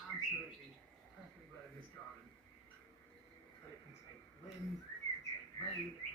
Absolutely perfectly well in this garden, but it can take wind, it can take rain,